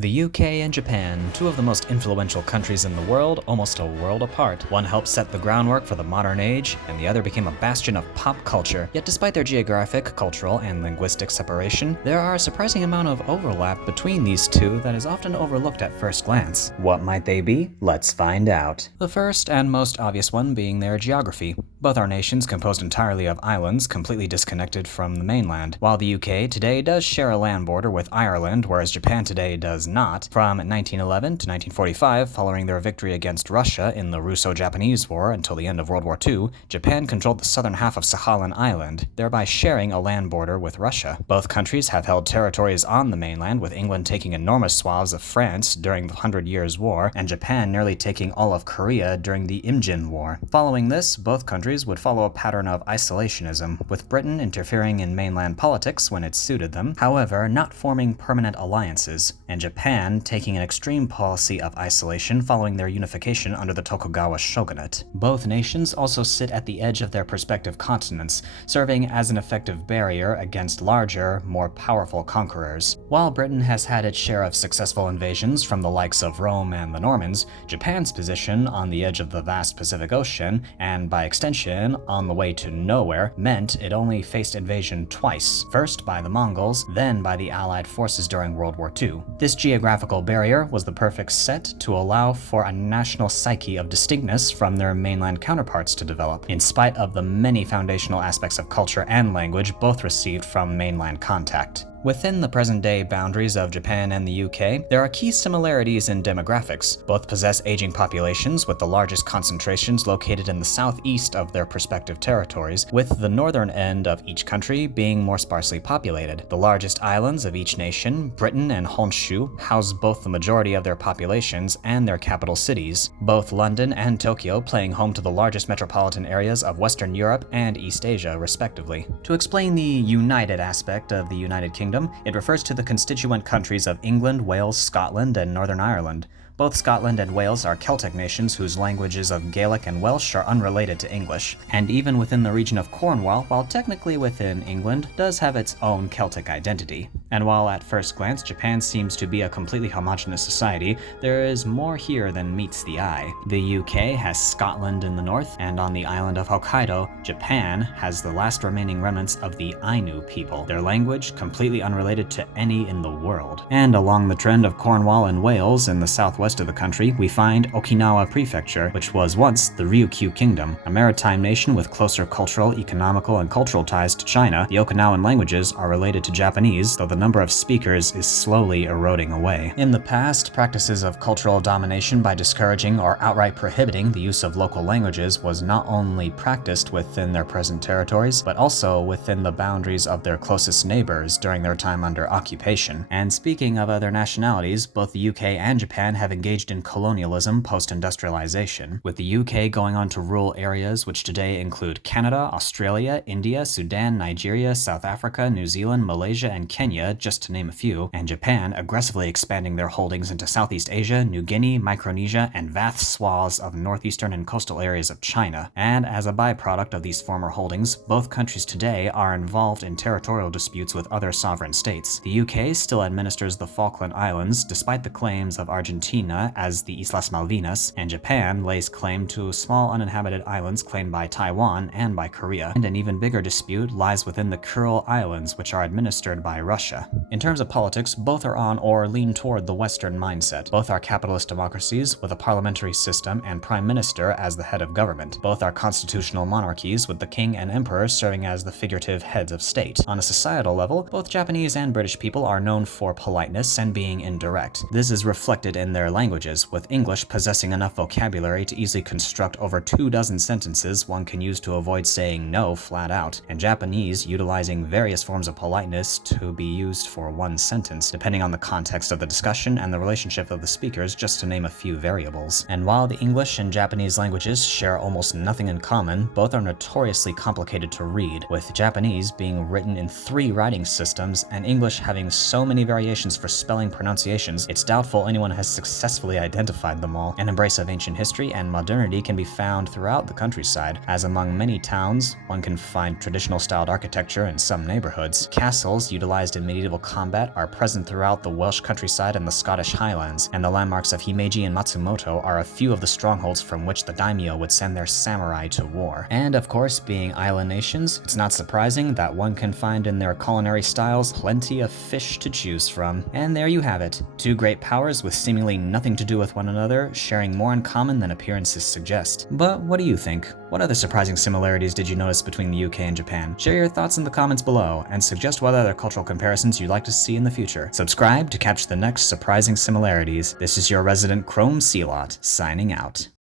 The UK and Japan, two of the most influential countries in the world, almost a world apart. One helped set the groundwork for the modern age, and the other became a bastion of pop culture. Yet despite their geographic, cultural, and linguistic separation, there are a surprising amount of overlap between these two that is often overlooked at first glance. What might they be? Let's find out. The first and most obvious one being their geography. Both are nations composed entirely of islands, completely disconnected from the mainland. While the UK today does share a land border with Ireland, whereas Japan today does not. From 1911 to 1945, following their victory against Russia in the Russo-Japanese War until the end of World War II, Japan controlled the southern half of Sakhalin Island, thereby sharing a land border with Russia. Both countries have held territories on the mainland, with England taking enormous swaths of France during the 100 Years' War, and Japan nearly taking all of Korea during the Imjin War. Following this, both countries would follow a pattern of isolationism, with Britain interfering in mainland politics when it suited them, however, not forming permanent alliances, and Japan taking an extreme policy of isolation following their unification under the Tokugawa shogunate. Both nations also sit at the edge of their respective continents, serving as an effective barrier against larger, more powerful conquerors. While Britain has had its share of successful invasions from the likes of Rome and the Normans, Japan's position on the edge of the vast Pacific Ocean, and by extension on the way to nowhere, meant it only faced invasion twice, first by the Mongols, then by the Allied forces during World War II. This geographical barrier was the perfect set to allow for a national psyche of distinctness from their mainland counterparts to develop, in spite of the many foundational aspects of culture and language both received from mainland contact. Within the present-day boundaries of Japan and the UK, there are key similarities in demographics. Both possess aging populations, with the largest concentrations located in the southeast of their respective territories, with the northern end of each country being more sparsely populated. The largest islands of each nation, Britain and Honshu, house both the majority of their populations and their capital cities, both London and Tokyo playing home to the largest metropolitan areas of Western Europe and East Asia, respectively. To explain the united aspect of the United Kingdom, it refers to the constituent countries of England, Wales, Scotland, and Northern Ireland. Both Scotland and Wales are Celtic nations whose languages of Gaelic and Welsh are unrelated to English, and even within the region of Cornwall, while technically within England, does have its own Celtic identity. And while at first glance Japan seems to be a completely homogeneous society, there is more here than meets the eye. The UK has Scotland in the north, and on the island of Hokkaido, Japan has the last remaining remnants of the Ainu people, their language completely unrelated to any in the world. And along the trend of Cornwall and Wales in the southwest of the country, we find Okinawa Prefecture, which was once the Ryukyu Kingdom. A maritime nation with closer cultural, economical, and cultural ties to China, the Okinawan languages are related to Japanese, though the number of speakers is slowly eroding away. In the past, practices of cultural domination by discouraging or outright prohibiting the use of local languages was not only practiced within their present territories, but also within the boundaries of their closest neighbors during their time under occupation. And speaking of other nationalities, both the UK and Japan have engaged in colonialism post-industrialization, with the UK going on to rule areas which today include Canada, Australia, India, Sudan, Nigeria, South Africa, New Zealand, Malaysia, and Kenya, just to name a few, and Japan aggressively expanding their holdings into Southeast Asia, New Guinea, Micronesia, and vast swaths of northeastern and coastal areas of China. And as a byproduct of these former holdings, both countries today are involved in territorial disputes with other sovereign states. The UK still administers the Falkland Islands, despite the claims of Argentina as the Islas Malvinas, and Japan lays claim to small uninhabited islands claimed by Taiwan and by Korea. And an even bigger dispute lies within the Kuril Islands, which are administered by Russia. In terms of politics, both are on or lean toward the Western mindset. Both are capitalist democracies with a parliamentary system and prime minister as the head of government. Both are constitutional monarchies with the king and emperor serving as the figurative heads of state. On a societal level, both Japanese and British people are known for politeness and being indirect. This is reflected in their languages, with English possessing enough vocabulary to easily construct over 24 sentences one can use to avoid saying no flat out, and Japanese utilizing various forms of politeness to be used for one sentence, depending on the context of the discussion and the relationship of the speakers, just to name a few variables. And while the English and Japanese languages share almost nothing in common, both are notoriously complicated to read, with Japanese being written in 3 writing systems and English having so many variations for spelling pronunciations, it's doubtful anyone has succeeded successfully identified them all. An embrace of ancient history and modernity can be found throughout the countryside, as among many towns, one can find traditional styled architecture in some neighborhoods. Castles, utilized in medieval combat, are present throughout the Welsh countryside and the Scottish Highlands, and the landmarks of Himeji and Matsumoto are a few of the strongholds from which the daimyo would send their samurai to war. And of course, being island nations, it's not surprising that one can find in their culinary styles plenty of fish to choose from. And there you have it, two great powers with seemingly nothing to do with one another, sharing more in common than appearances suggest. But what do you think? What other surprising similarities did you notice between the UK and Japan? Share your thoughts in the comments below, and suggest what other cultural comparisons you'd like to see in the future. Subscribe to catch the next surprising similarities. This is your resident Chrome Sealot, signing out.